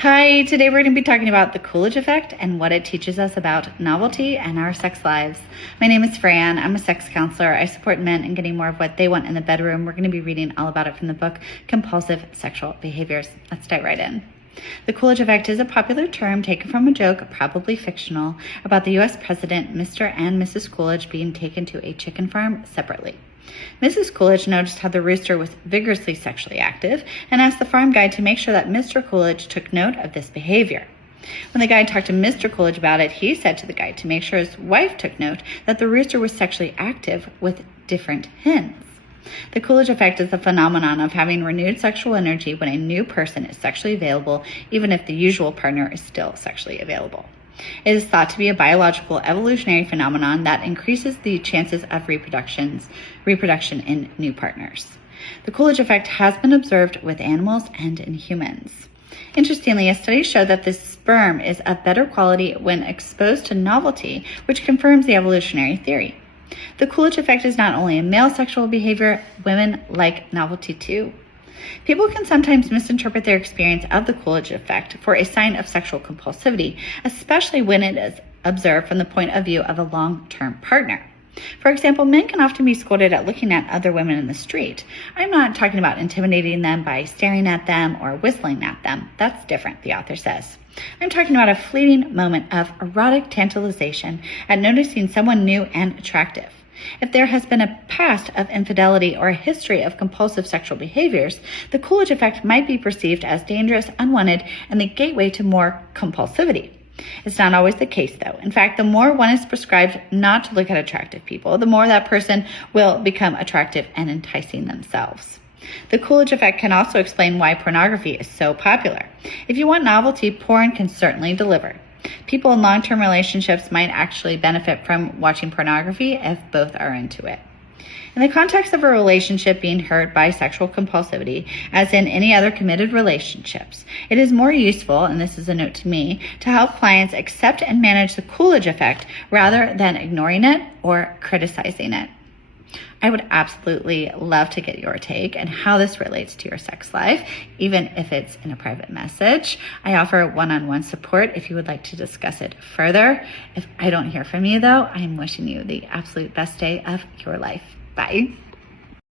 Hi, today we're going to be talking about the Coolidge Effect and what it teaches us about novelty and our sex lives. My name is Fran. I'm a sex counselor. I support men in getting more of what they want in the bedroom. We're going to be reading all about it from the book, Compulsive Sexual Behaviors. Let's dive right in. The Coolidge Effect is a popular term taken from a joke, probably fictional, about the U.S. President, Mr. and Mrs. Coolidge, being taken to a chicken farm separately. Mrs. Coolidge noticed how the rooster was vigorously sexually active and asked the farm guide to make sure that Mr. Coolidge took note of this behavior. When the guide talked to Mr. Coolidge about it, he said to the guide to make sure his wife took note that the rooster was sexually active with different hens. The Coolidge Effect is the phenomenon of having renewed sexual energy when a new person is sexually available, even if the usual partner is still sexually available. It is thought to be a biological evolutionary phenomenon that increases the chances of reproduction in new partners. The Coolidge Effect has been observed with animals and in humans. Interestingly, a study showed that the sperm is of better quality when exposed to novelty, which confirms the evolutionary theory. The Coolidge Effect is not only a male sexual behavior, women like novelty too. People can sometimes misinterpret their experience of the Coolidge Effect for a sign of sexual compulsivity, especially when it is observed from the point of view of a long-term partner. For example, men can often be scolded at looking at other women in the street. I'm not talking about intimidating them by staring at them or whistling at them. That's different, the author says. I'm talking about a fleeting moment of erotic tantalization at noticing someone new and attractive. If there has been a past of infidelity or a history of compulsive sexual behaviors, the Coolidge Effect might be perceived as dangerous, unwanted, and the gateway to more compulsivity. It's not always the case, though. In fact, the more one is prescribed not to look at attractive people, the more that person will become attractive and enticing themselves. The Coolidge Effect can also explain why pornography is so popular. If you want novelty, porn can certainly deliver. People in long-term relationships might actually benefit from watching pornography if both are into it. In the context of a relationship being hurt by sexual compulsivity, as in any other committed relationships, it is more useful, and this is a note to me, to help clients accept and manage the Coolidge Effect rather than ignoring it or criticizing it. I would absolutely love to get your take and how this relates to your sex life, even if it's in a private message. I offer one-on-one support if you would like to discuss it further. If I don't hear from you, though, I'm wishing you the absolute best day of your life. Bye.